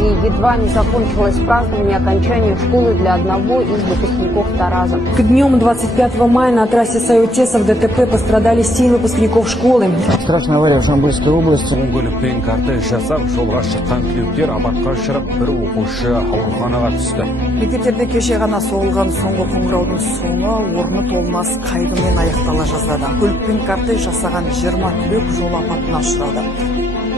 городе едва не закончилось празднование окончания школы для одного из выпускников Тараза. К днем 25 мая на трассе Сайотеса в ДТП пострадали 7 выпускников школы. Страшная авария в Жамбылской области. Көлікпен кортеж жасап, жолға шыққан түлектер апатқа ұшырап, бір оқушы ауруханаға түсті. Мектептерде кеше ғана соғылған соңғы қоңыраудың соңы орны толмас қайғымен аяқтала жаздады. Көлікпен кортеж жасаған 20 түлек жол апатына ұшырады.